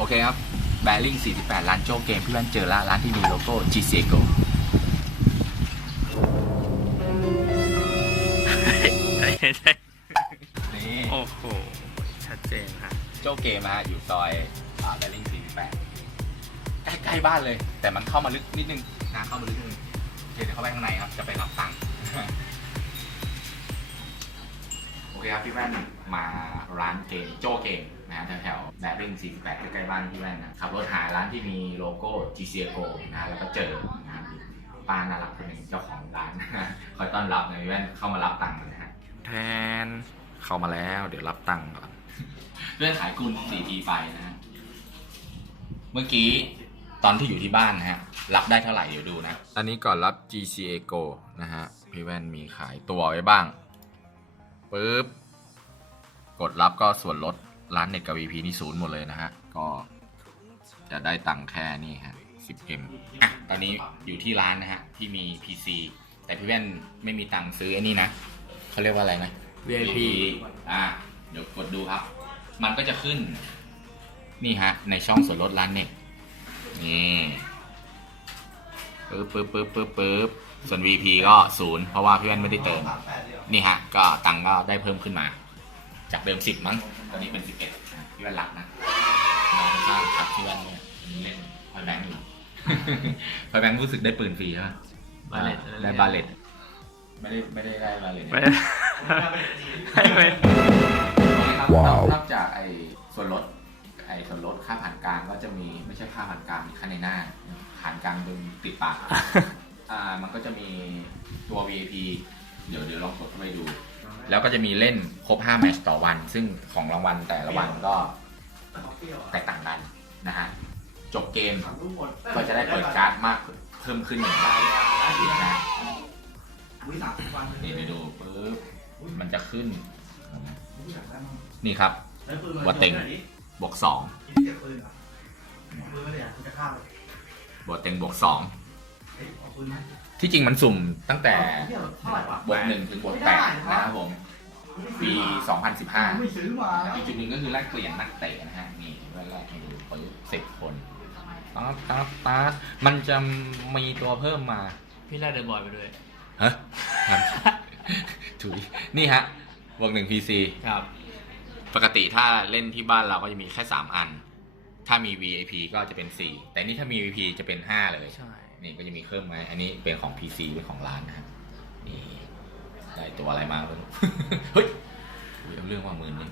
โอเคครับแบริ่ง48ร้านโจเกมพี่แว่นเจอละร้านที่มีโลโก้ GCA Go นี่โอ้โห ชัดเจนค่ะโจเกมฮะอยู่ซอยแบริ่ง48 ใกล้ๆบ้านเลย แต่มันเข้ามาลึกนิดนึงนะเข้ามาลึกนิดนึงเดี๋ยวเข้าไปข้างในครับ จะไปรับตังค์ เคครับพี่แว่นมาร้านเกมโจเกมนะฮะแถวๆแบริ่ง48 ใกล้ๆบ้านพี่แว่นนะขับรถหาร้านที่มีโลโก้ GCA Go นะฮะแล้วก็เจอนะครับป้าน่ารักคนหนึ่งเจ้าของร้านคอยต้อนรับนะพี่แว่นเข้ามารับตังค์นะฮะแทนเข้ามาแล้วเดี๋ยวรับตังค์ก่อนเรื่องขายกุล 4G ไปนะฮะเมื่อกี้ตอนที่อยู่ที่บ้านนะฮะ รับได้เท่าไหร่เดี๋ยวดูนะ อันนี้ก่อนรับ GCA Go นะฮะ พี่แว่นมีขายตัวไว้บ้าง ปึ๊บ กดรับก็ส่วนลดร้านเน็ตกับ VP นี่ศูนย์หมดเลยนะฮะ ก็จะได้ตังค์แค่นี่ฮะ 10M อะ ตอนนี้อยู่ที่ร้านนะฮะ ที่มี PC แต่พี่แว่นไม่มีตังค์ซื้อไอ้นี่นะ เขาเรียกว่าอะไรนะ VIP อ่าเดี๋ยวกดดูครับ มันก็จะขึ้น นี่ฮะ ในช่องส่วนลดร้านเน็ตนี่ ปึ๊บปึ๊บปึ๊บปึ๊บปึ๊บส่วน VP ก็ศูนย์เพราะว่าพี่แว่นไม่ได้เติม นี่ฮะ ก็ตังค์ก็ได้เพิ่มขึ้นมา จากเดิม10มั้ง ตอนนี้เป็น11นะพี่แว่นรักนะ น้องข้างครับพี่แว่นเนี่ยเล่นพอยแบงค์อยู่ พอยแบงค์รู้สึกได้ปืนฟรีใช่ไหมบาเลตได้บาเลตไม่ได้ไม่ได้ได้บาเลต ไม่ให้ไปว้าว นอกจากไอ้ส่วนลดไอ้ ส่วนลดค่าผ่านกลางก็จะมีไม่ใช่ค่าผ่านกลางมีค่าในหน้าผ่านกลางดึงติดปากอ่ามันก็จะมีตัว VIP เดี๋ยวเดี๋ยวลองกดเข้าไปดู แล้วก็จะมีเล่นครบ 5 แมตช์ต่อวัน ซึ่งของรางวัลแต่ละวันก็แตกต่างกันนะฮะจบเกมก็จะได้เปิดการ์ดมากเพิ่มขึ้นหนึ่งใบนะนี่ไปดูปึ๊บมันจะขึ้น นี่ครับวัดเต็ง บวกสองบวกเต็งบวกสองที่จริงมันสุ่มตั้งแต่บวกหนึ่งถึงบวกแปดนะครับผมปี 2015อีกจุดหนึ่งก็คือแลกเปลี่ยนนักเตะนะฮะนี่แรกๆให้ดูปึ๊บสิบคนต๊าดต๊าดต๊าดมันจะมีตัวเพิ่มมาพี่แรกเดินบอยไปด้วย ฮะ ถุยนี่ฮะบวกหนึ่ง PC ครับ ปกติถ้าเล่นที่บ้านเราก็จะมีแค่ 3 อัน ถ้ามี VIP ก็จะเป็น 4 แต่นี่ถ้ามี VIP จะเป็น 5 เลยใช่ นี่ก็จะมีเพิ่มไหมอันนี้เป็นของ PC เป็นของร้านนะครับนี่ได้ตัวอะไรมาไม่รู้เฮ้ยอุ๊ยเอาเรื่องว่าหมื่นนึง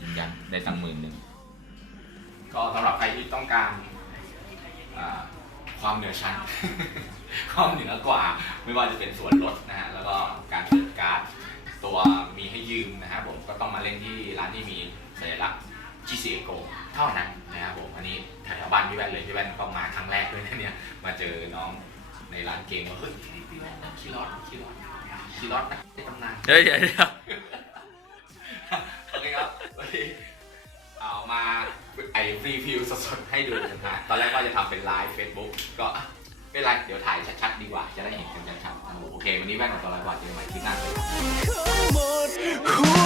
ยืนยันได้ตังค์หมื่นหนึ่งก็สำหรับใครที่ต้องการอ่าความเหนือชั้น ความเหนือกว่า ไม่ว่าจะเป็นส่วนลดนะฮะแล้วก็การเปิดการ์ด ตัวมีให้ยืมนะครับผมก็ต้องมาเล่นที่ร้านที่มีสัญลักษณ์ GCA Go เท่านั้นนะครับผมอันนี้แถวๆบ้านพี่แว่นเลยพี่แว่นก็มาครั้งแรกด้วยนะเนี่ยมาเจอน้องในร้านเกมว่าเฮ้ยพี่แว่นนะคีรอดคีรอดคีรอดนะในตำนาน เดี๋ยวเดี๋ยวเดี๋ยวโอเคครับวันนี้เอามาไอรีวิวสดๆให้ดูนะฮะตอนแรกว่าจะทำเป็นไลฟ์ Facebook ก็อะไม่ เป็นไรเดี๋ยวถ่ายชัดๆดีกว่า จะได้เห็นกันชัดๆโอเค วันนี้แว่นกับตัวลายบอดเจอใหม่ที่หน้าเลย